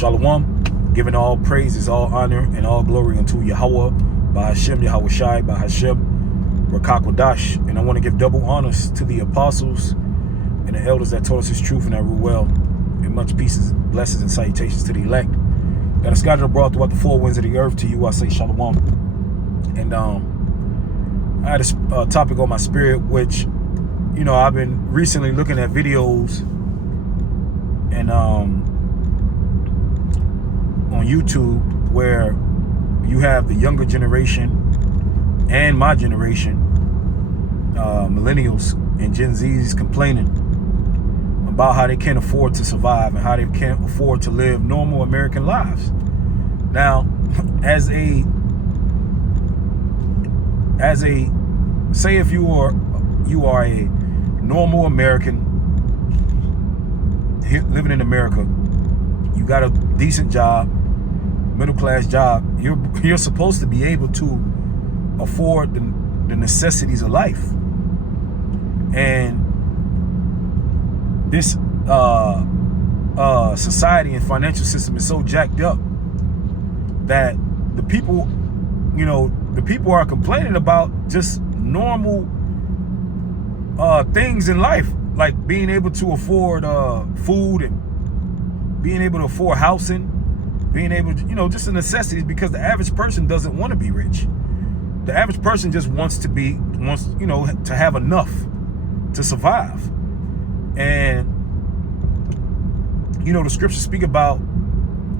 Shalom, giving all praises, all honor, and all glory unto Yahweh, by Hashem, Yahweh Shai, by Hashem, Rakakwadash. And I want to give double honors to the apostles and the elders that taught us his truth and that rule well. And much peace, blessings, and salutations to the elect that are scattered abroad throughout the four winds of the earth. To you I say Shalom. And I had a topic on my spirit, which, you know, I've been recently looking at videos and on YouTube where you have the younger generation and my generation, millennials and Gen Zs, complaining about how they can't afford to survive and how they can't afford to live normal American lives. Now, say if you are a normal American living in America, you got a decent job, middle class job, you're supposed to be able to afford the necessities of life. And this society and financial system is so jacked up that the people are complaining about just normal things in life, like being able to afford food and being able to afford housing, being able to, just the necessities, because the average person doesn't want to be rich. The average person just wants to have enough to survive. And, the scriptures speak about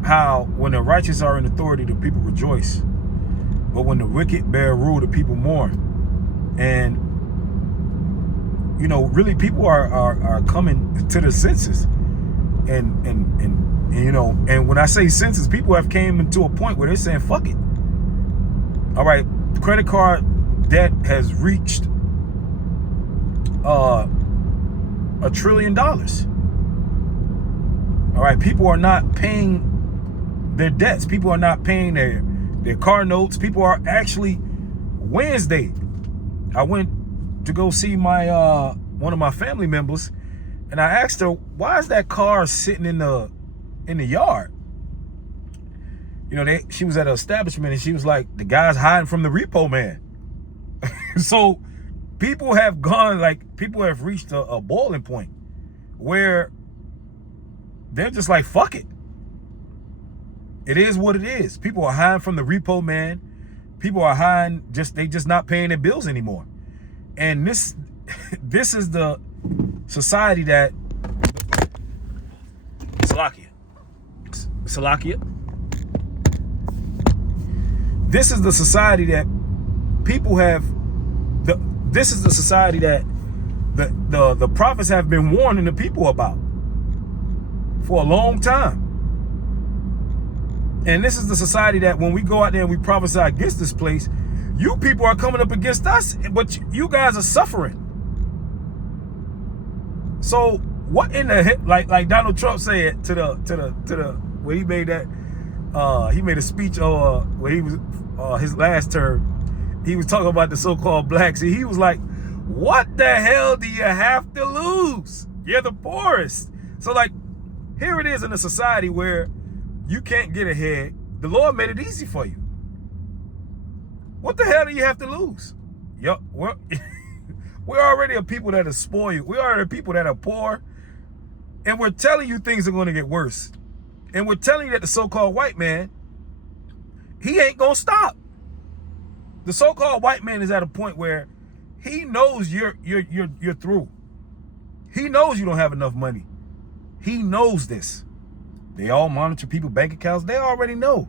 how when the righteous are in authority, the people rejoice. But when the wicked bear rule, the people mourn. And, really people are coming to their senses. And when I say senses, people have came into a point where they're saying, fuck it. All right, credit card debt has reached $1 trillion. All right, people are not paying their debts. People are not paying their car notes. People are actually, Wednesday, I went to go see my one of my family members, and I asked her, why is that car sitting in the yard? She was at an establishment, and she was like, the guy's hiding from the repo man. So people have reached a boiling point where they're just like, fuck it. It is what it is. People are hiding from the repo man. People are hiding, they just not paying their bills anymore. And this is the society that Salakia. This is the society that people have. This is the society that the prophets have been warning the people about for a long time. And this is the society that when we go out there and we prophesy against this place, you people are coming up against us, but you guys are suffering. So what in the heck, like Donald Trump said to the when he made that he made a speech where he was his last term, he was talking about the so-called blacks, and he was like, what the hell do you have to lose? You're the poorest. So like, here it is in a society where you can't get ahead. The Lord made it easy for you. What the hell do you have to lose? We're already a people that are spoiled. We are a people that are poor. And we're telling you things are going to get worse. And we're telling you that the so-called white man, he ain't going to stop. The so-called white man is at a point where he knows you're through. He knows you don't have enough money. He knows this. They all monitor people's bank accounts. They already know.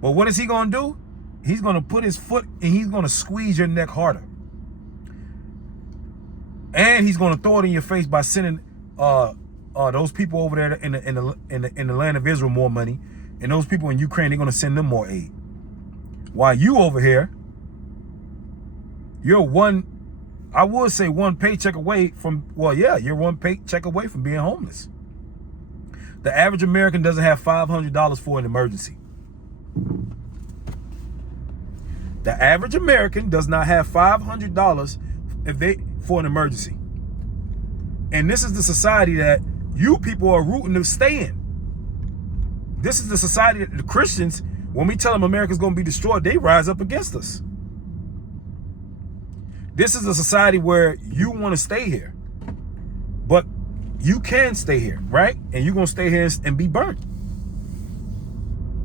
But what is he going to do? He's going to put his foot and he's going to squeeze your neck harder. And he's going to throw it in your face by sending those people over there in the land of Israel more money. And those people in Ukraine, they're going to send them more aid. While you over here, you're one paycheck away from, you're one paycheck away from being homeless. The average American doesn't have $500 for an emergency. The average American does not have $500 for an emergency. And this is the society that you people are rooting to stay in. This is the society that the Christians, when we tell them America's going to be destroyed, they rise up against us. This is a society where you want to stay here, but you can stay here, right? And you're going to stay here and be burnt.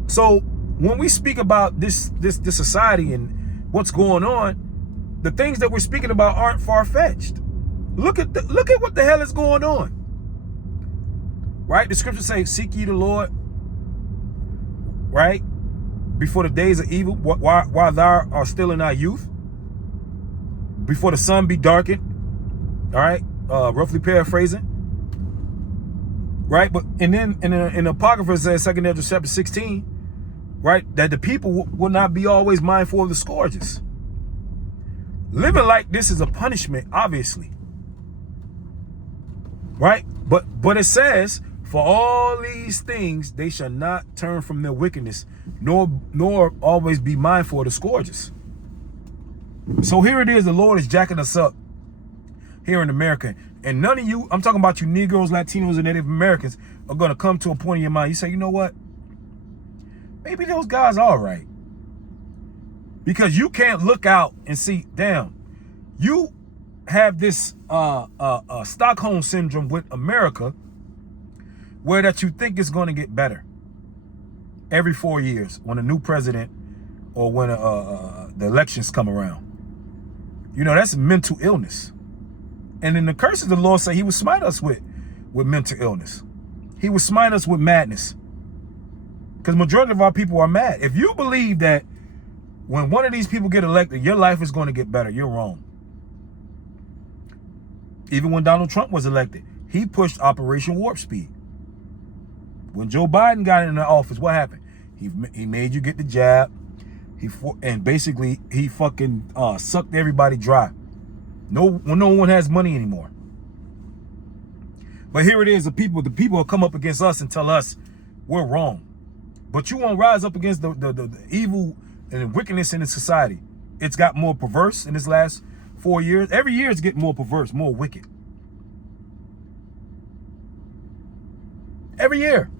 So when we speak about this society and what's going on, the things that we're speaking about aren't far-fetched. Look at what the hell is going on. Right? The scripture says, seek ye the Lord, right? Before the days of evil, while thou art still in thy youth, before the sun be darkened. All right? Roughly paraphrasing. Right? But and then in the Apocrypha it says, 2 Ezra chapter 16, right? That the people will not be always mindful of the scourges. Living like this is a punishment, obviously. Right? But it says, for all these things, they shall not turn from their wickedness, nor always be mindful of the scourges. So here it is, the Lord is jacking us up here in America. And none of you, I'm talking about you Negroes, Latinos, and Native Americans, are going to come to a point in your mind. You say, you know what? Maybe those guys are right. Because you can't look out and see, damn, you have this Stockholm syndrome with America, where that you think it's going to get better every 4 years when a new president or when the elections come around. You know, that's mental illness. And in the curses the Lord said he would smite us with mental illness. He would smite us with madness. Because majority of our people are mad. If you believe that when one of these people get elected, your life is going to get better, you're wrong. Even when Donald Trump was elected, he pushed Operation Warp Speed. When Joe Biden got in the office, what happened? He made you get the jab. And basically he fucking sucked everybody dry. No one has money anymore. But here it is, the people will come up against us and tell us we're wrong. But you won't rise up against the evil and the wickedness in the society. It's got more perverse in this last 4 years. Every year it's getting more perverse, more wicked. Every year.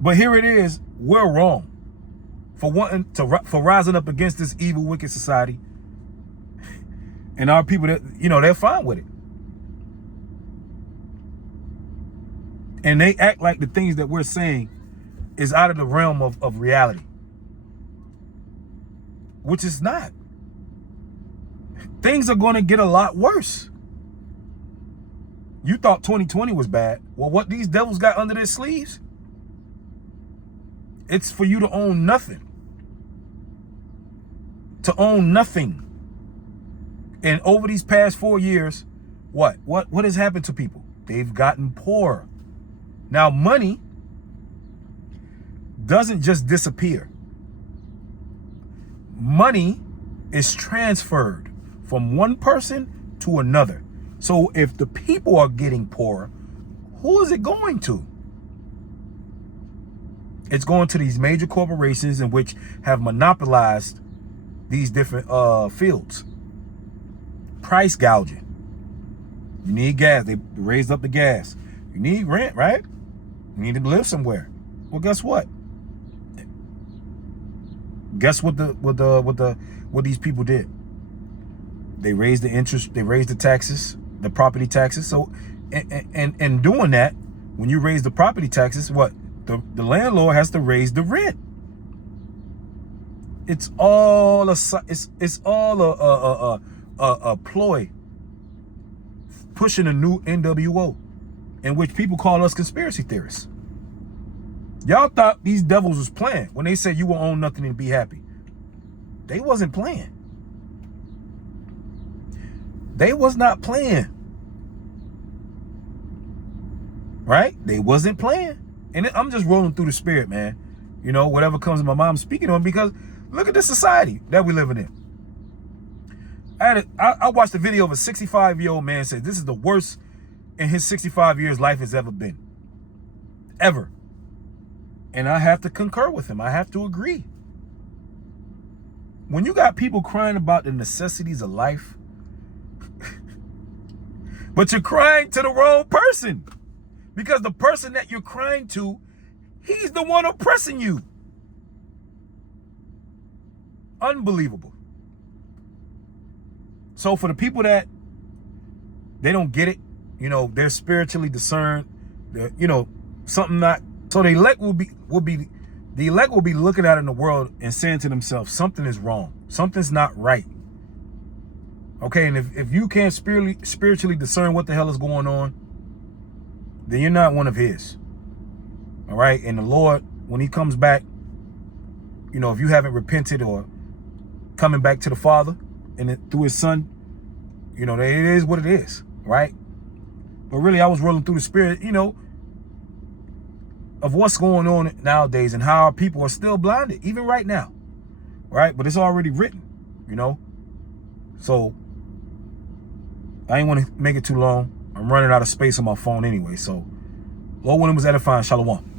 But here it is, we're wrong for rising up against this evil, wicked society. And our people, that they're fine with it. And they act like the things that we're saying is out of the realm of reality. Which is not. Things are going to get a lot worse. You thought 2020 was bad. Well, what these devils got under their sleeves? It's for you to own nothing. To own nothing. And over these past 4 years, what has happened to people? They've gotten poorer. Now, money doesn't just disappear. Money is transferred from one person to another. So if the people are getting poorer, who is it going to? It's going to these major corporations in which have monopolized these different fields. Price gouging. You need gas. They raised up the gas. You need rent, right? You need to live somewhere. Well, guess what? Guess what what these people did? They raised the interest. They raised the taxes, the property taxes. So, and doing that, when you raise the property taxes, what? The landlord has to raise the rent. It's all a ploy, pushing a new NWO, in which people call us conspiracy theorists. Y'all thought these devils was playing when they said you will own nothing and be happy. They wasn't playing. They was not playing. Right? They wasn't playing. And I'm just rolling through the spirit, man. You know, whatever comes to my mind, I'm speaking on, because look at this society that we're living in. I watched a video of a 65-year-old man say this is the worst in his 65 years life has ever been. Ever. And I have to concur with him. I have to agree. When you got people crying about the necessities of life, but you're crying to the wrong person. Because the person that you're crying to, he's the one oppressing you. Unbelievable. So for the people that they don't get it, you know, they're spiritually discerned, you know, something not, so the elect will be looking out in the world and saying to themselves, something is wrong. Something's not right. Okay, and if you can't spiritually discern what the hell is going on, then you're not one of his. All right, and the Lord, when he comes back, you know, if you haven't repented or coming back to the Father and through his Son, you know, it is what it is, right? But really, I was rolling through the spirit, you know, of what's going on nowadays and how our people are still blinded, even right now, right? But it's already written, you know? So I ain't want to make it too long. I'm running out of space on my phone anyway. So Lord willing was edifying. Shalom.